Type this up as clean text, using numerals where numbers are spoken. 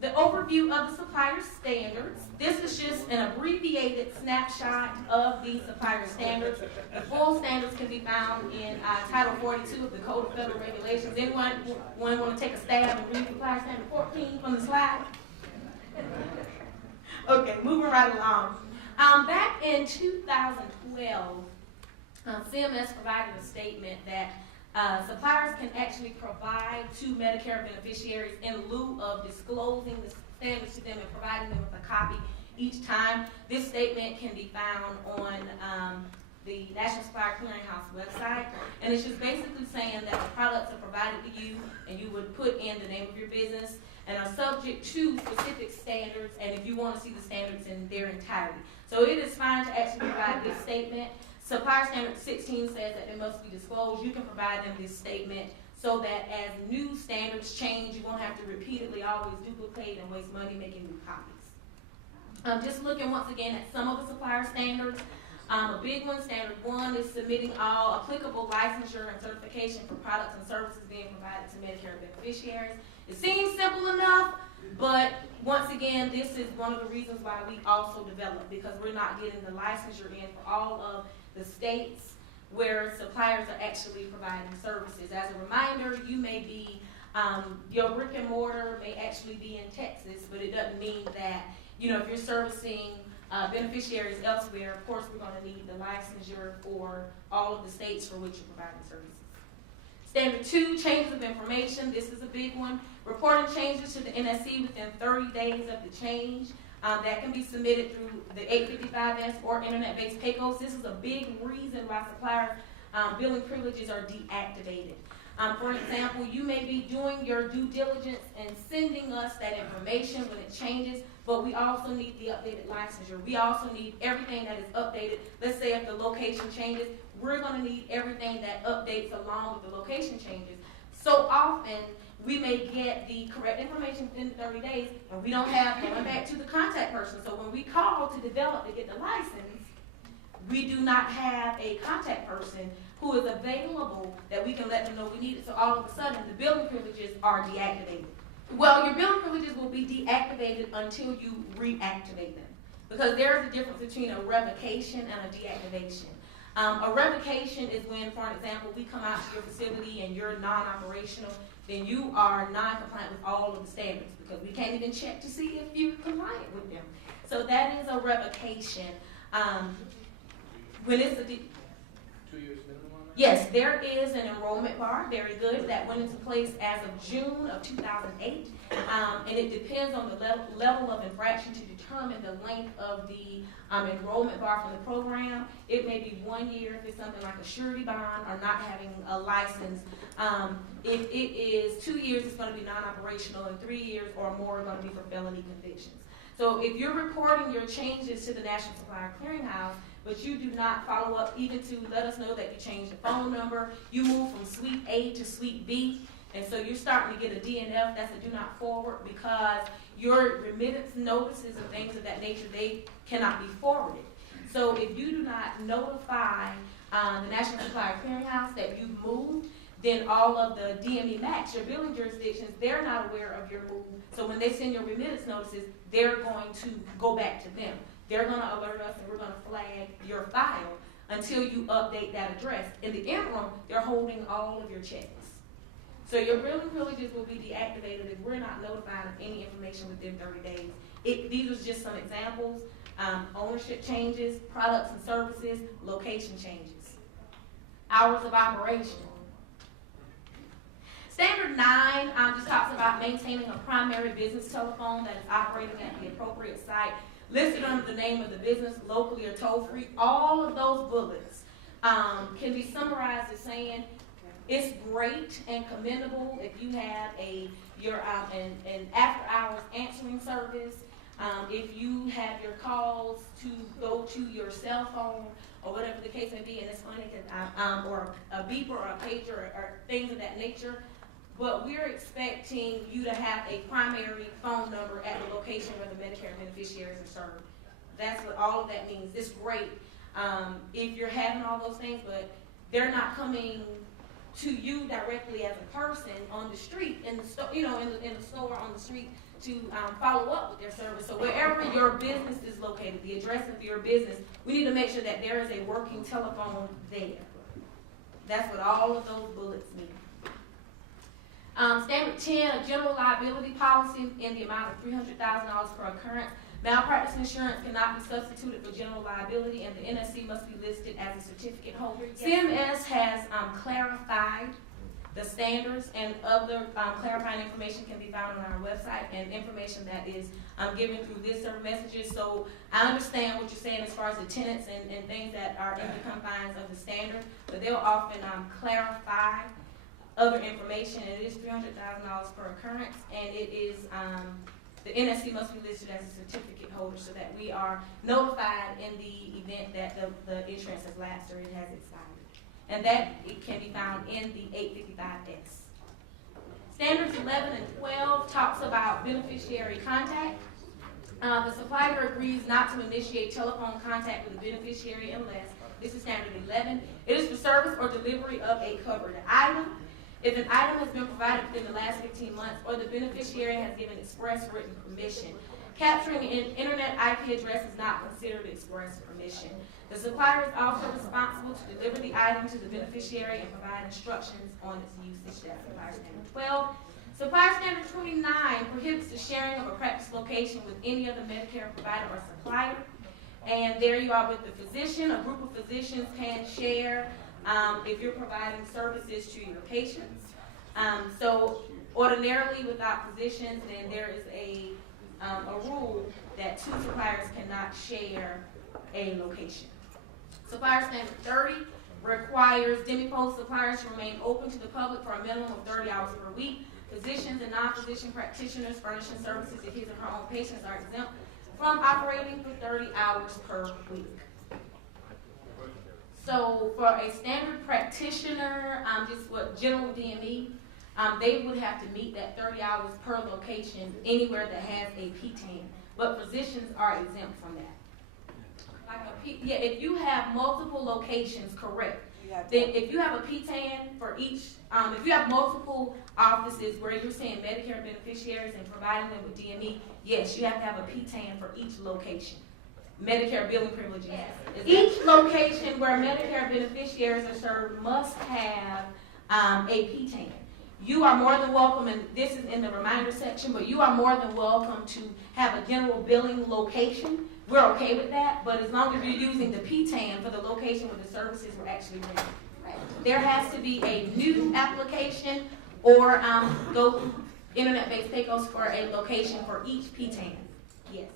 the overview of the supplier standards. This is just an abbreviated snapshot of the supplier standards. The full standards can be found in Title 42 of the Code of Federal Regulations. Anyone want to take a stab and read supplier standard 14 from the slide? Okay, moving right along. Back in 2012, CMS provided a statement that suppliers can actually provide to Medicare beneficiaries in lieu of disclosing the standards to them and providing them with a copy each time. This statement can be found on the National Supplier Clearinghouse website, and it's just basically saying that the products are provided to you and you would put in the name of your business and are subject to specific standards, and if you want to see the standards in their entirety. So it is fine to actually provide this statement. Supplier Standard 16 says that they must be disclosed. You can provide them this statement so that as new standards change, you won't have to repeatedly always duplicate and waste money making new copies. Just looking once again at some of the supplier standards. A big one, Standard 1, is submitting all applicable licensure and certification for products and services being provided to Medicare beneficiaries. It seems simple enough, but once again, this is one of the reasons why we also developed, because we're not getting the licensure in for all of the states where suppliers are actually providing services. As a reminder, you may be, your brick and mortar may actually be in Texas, but it doesn't mean that, if you're servicing beneficiaries elsewhere, of course we're going to need the licensure for all of the states for which you're providing services. Standard 2, changes of information. This is a big one. Reporting changes to the NSC within 30 days of the change. That can be submitted through the 855S or internet-based pay codes. This is a big reason why supplier billing privileges are deactivated. For example, you may be doing your due diligence and sending us that information when it changes, but we also need the updated licensure. We also need everything that is updated. Let's say if the location changes, we're going to need everything that updates along with the location changes. So often, we may get the correct information within 30 days, and we don't have going back to the contact person. So when we call to develop to get the license, we do not have a contact person who is available that we can let them know we need it. So all of a sudden, the billing privileges are deactivated. Well, your billing privileges will be deactivated until you reactivate them, because there is a difference between a revocation and a deactivation. A revocation is when, for example, we come out to your facility and you're non-operational, then you are non-compliant with all of the standards, because we can't even check to see if you're compliant with them. So that is a revocation. When it's a 2 years minimum on that? Yes, there is an enrollment bar. Very good. That went into place as of June of 2008, and it depends on the level of infraction to determine the length of the enrollment bar from the program. It may be 1 year if it's something like a surety bond or not having a license. If it is 2 years, it's going to be non-operational, and 3 years or more are going to be for felony convictions. So if you're reporting your changes to the National Supplier Clearinghouse, but you do not follow up even to let us know that you changed the phone number, you move from suite A to suite B, and so you're starting to get a DNF, that's a do not forward, because your remittance notices and things of that nature, they cannot be forwarded. So if you do not notify the National Supplier Clearinghouse that you've moved, then all of the DME MACs, your billing jurisdictions, they're not aware of your move. So when they send your remittance notices, they're going to go back to them. They're going to alert us, and we're going to flag your file until you update that address. In the interim, they're holding all of your checks. So your billing privileges will be deactivated if we're not notified of any information within 30 days. These are just some examples. Ownership changes, products and services, location changes. Hours of operation. Standard 9 just talks about maintaining a primary business telephone that is operating at the appropriate site, listed under the name of the business, locally or toll-free. All of those bullets can be summarized as saying it's great and commendable if you have an after-hours answering service, if you have your calls to go to your cell phone or whatever the case may be, and it's funny because or a beeper or a pager or things of that nature. But we're expecting you to have a primary phone number at the location where the Medicare beneficiaries are served. That's what all of that means. It's great if you're having all those things, but they're not coming to you directly as a person on the street, in the store, in the store on the street, follow up with their service. So wherever your business is located, the address of your business, we need to make sure that there is a working telephone there. That's what all of those bullets mean. Standard 10, a general liability policy in the amount of $300,000 per occurrence. Malpractice insurance cannot be substituted for general liability, and the NSC must be listed as a certificate holder. CMS has clarified the standards, and other clarifying information can be found on our website, and information that is given through listserv messages. So I understand what you're saying as far as the tenants and things that are in the confines of the standard, but they'll often clarify other information. It is $300,000 per occurrence, and it is the NSC must be listed as a certificate holder so that we are notified in the event that the insurance has lapsed or it has expired. And that it can be found in the 855S. Standards 11 and 12 talks about beneficiary contact. The supplier agrees not to initiate telephone contact with the beneficiary unless, this is standard 11, it is for service or delivery of a covered item. If an item has been provided within the last 15 months or the beneficiary has given express written permission. Capturing an internet IP address is not considered express permission. The supplier is also responsible to deliver the item to the beneficiary and provide instructions on its usage. That's Supplier Standard 12. Supplier Standard 29 prohibits the sharing of a practice location with any other Medicare provider or supplier. And there you are with the physician. A group of physicians can share if you're providing services to your patients. So ordinarily without physicians, then there is a rule that two suppliers cannot share a location. Supplier Standard 30 requires DemiPost suppliers to remain open to the public for a minimum of 30 hours per week. Physicians and non-physician practitioners furnishing services to his or her own patients are exempt from operating for 30 hours per week. So for a standard practitioner, just what general DME, they would have to meet that 30 hours per location anywhere that has a PTAN. But physicians are exempt from that. If you have multiple locations, correct. Then if you have a PTAN for each, if you have multiple offices where you're seeing Medicare beneficiaries and providing them with DME, yes, you have to have a PTAN for each location. Medicare billing privileges. Yes. Each location where Medicare beneficiaries are served must have a PTAN. You are more than welcome, and this is in the reminder section, but you are more than welcome to have a general billing location. We're okay with that, but as long as you're using the PTAN for the location where the services were actually rendered. There has to be a new application or go internet-based PICOs for a location for each PTAN. Yes.